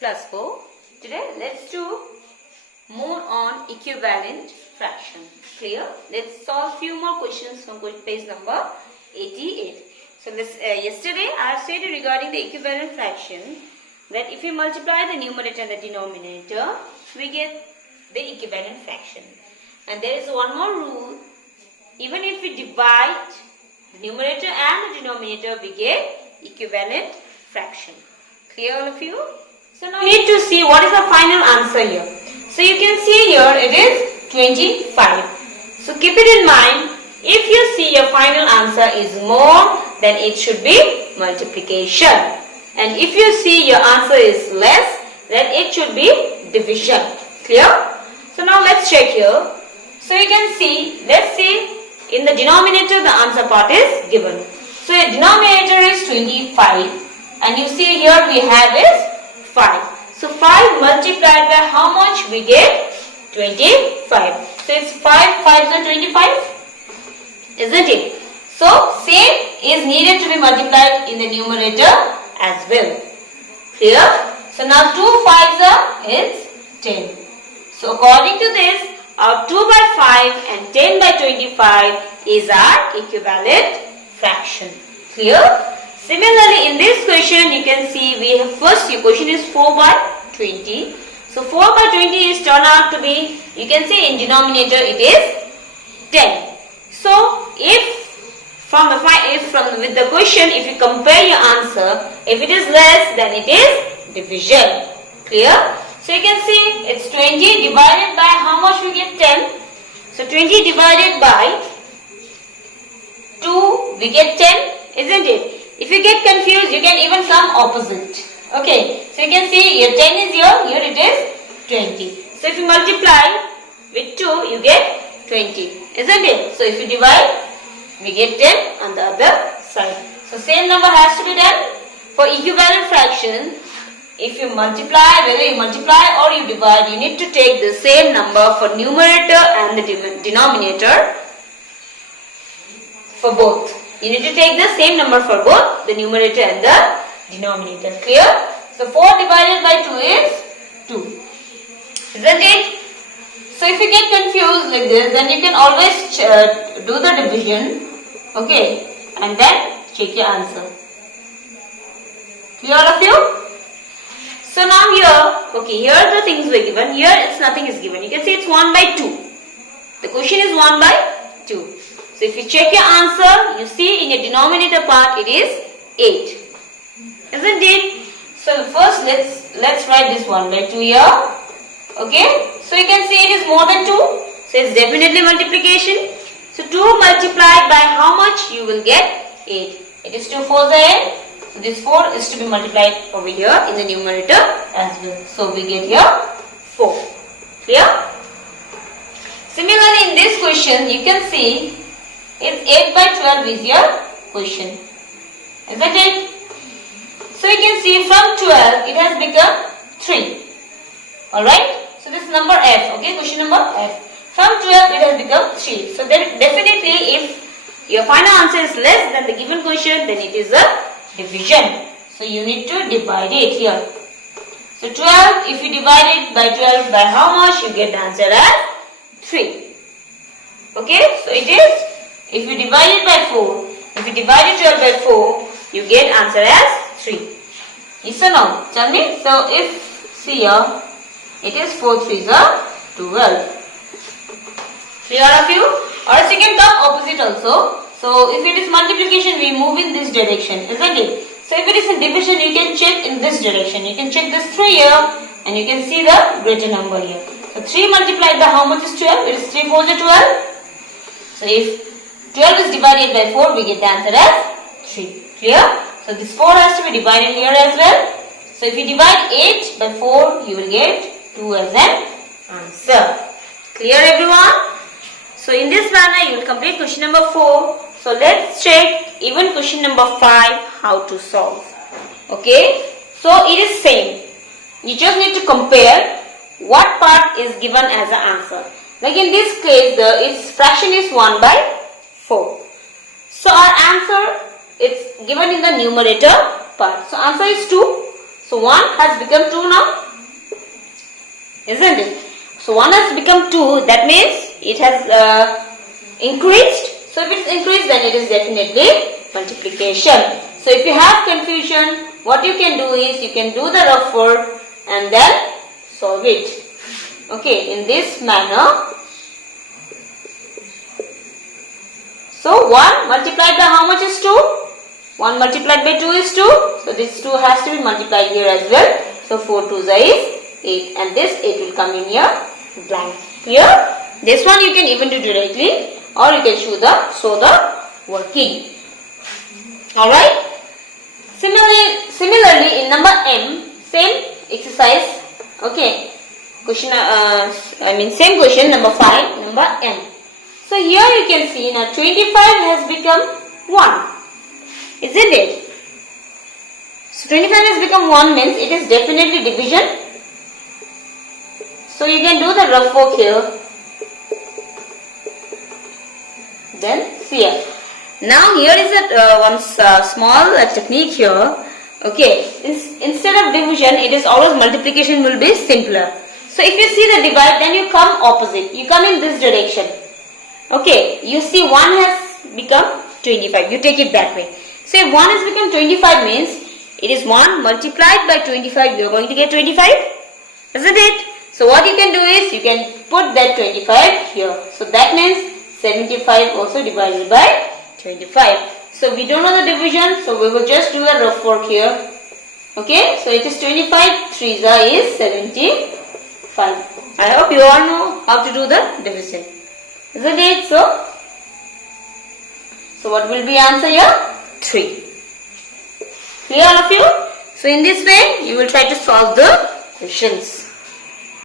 plus 4. Today let's do more on equivalent fraction. Clear? Let's solve few more questions from page number 88. So yesterday I have stated regarding the equivalent fraction that if we multiply the numerator and the denominator, we get the equivalent fraction. And there is one more rule. Even if we divide the numerator and the denominator, we get equivalent fraction. Clear all of you? So now we need to see what is the final answer here. So you can see here it is 25. So keep it in mind, if you see your final answer is more, then it should be multiplication. And if you see your answer is less, then it should be division. Clear? So now let's check here. So you can see, let's see, in the denominator the answer part is given. So your denominator is 25 and you see here we have is 5. So 5 multiplied by how much we get? 25. So it's 5 5s are 25, isn't it? So same is needed to be multiplied in the numerator as well. Clear? So now 2 5s are is 10. So according to this, our 2 by 5 and 10 by 25 is our equivalent fraction. Clear? Similarly, in this question, you can see we have first your question is 4 by 20. So 4 by 20 is turned out to be, you can see in denominator it is 10. So if with the question, if you compare your answer, if it is less, then it is division. Clear? So you can see it's 20 divided by how much we get 10. So 20 divided by 2 we get 10, isn't it? If you get confused, you can even come opposite. Okay, so you can see your 10 is here it is 20. So if you multiply with 2, you get 20, isn't it? So if you divide, we get 10 on the other side. So same number has to be done. For equivalent fraction, if you multiply, whether you multiply or you divide, you need to take the same number for numerator and the denominator for both. You need to take the same number for both the numerator and the denominator. Clear? So 4 divided by 2 is 2. Isn't it? So if you get confused like this, then you can always do the division. Okay. And then check your answer. Clear all of you? So now here, okay, here the things were given. Here it's nothing is given. You can see it's 1 by 2. The question is 1 by 2. So if you check your answer, you see in your denominator part it is 8. Isn't it? So first let's write this 1 by 2 here. Okay. So you can see it is more than 2. So it's definitely multiplication. So 2 multiplied by how much you will get? 8. It is 2 4s are 8. So this 4 is to be multiplied over here in the numerator as well. So we get here 4. Clear? Similarly in this question you can see it's 8 by 12 is your question. Isn't it? So you can see from 12 it has become 3. Alright? So this number F. Okay, question number F. From 12 it has become 3. So then definitely if your final answer is less than the given question, then it is a division. So you need to divide it here. So 12, if you divide it by 12 by how much, you get the answer as 3. Okay, so it is, if you divide it by 4, if you divide it 12 by 4, you get answer as 3. Yes or no? Tell me. So if, see here, it is 4 3s are 12. Clear all of you? Or else you can come opposite also. So if it is multiplication, we move in this direction, isn't it? So if it is in division, you can check in this direction. You can check this 3 here and you can see the greater number here. So 3 multiplied by how much is 12? It is 3 4s are 12. So if 12 is divided by 4, we get the answer as 3. Clear? So this 4 has to be divided here as well. So if you divide 8 by 4, you will get 2 as an answer. Clear everyone? So in this manner, you will complete question number 4. So let's check even question number 5 how to solve. Okay. So it is same. You just need to compare what part is given as an answer. Like in this case, its fraction is 1 by 4. So our answer is given in the numerator part. So answer is 2. So 1 has become 2 now. isn't it? So 1 has become 2, that means it has increased. So if it's increased, then it is definitely multiplication. So if you have confusion, what you can do is you can do the rough work and then solve it. Okay, in this manner. So 1 multiplied by how much is 2? 1 multiplied by 2 is 2. So this 2 has to be multiplied here as well. So 4 2s is 8, and this 8 will come in here blank. Here, this one you can even do directly, or you can show the working. Alright. Similarly in number m, same exercise. Okay. Question. Same question, number 5, number m. So here you can see now 25 has become 1. Isn't it? So 25 has become 1 means it is definitely division. So you can do the rough work here. Then see here. Now here is one small technique here. Okay. Instead of division, it is always multiplication will be simpler. So if you see the divide, then you come opposite. You come in this direction. Okay. You see 1 has become 25. You take it that way. So if 1 has become 25 means it is 1 multiplied by 25. You are going to get 25. Isn't it? So what you can do is you can put that 25 here. So that means 75 also divided by 25. So we don't know the division. So we will just do a rough work here. Okay. So it is 25. 3 is 75. I hope you all know how to do the division. Isn't it? So what will be answer here? 3. Clear all of you? So in this way you will try to solve the questions.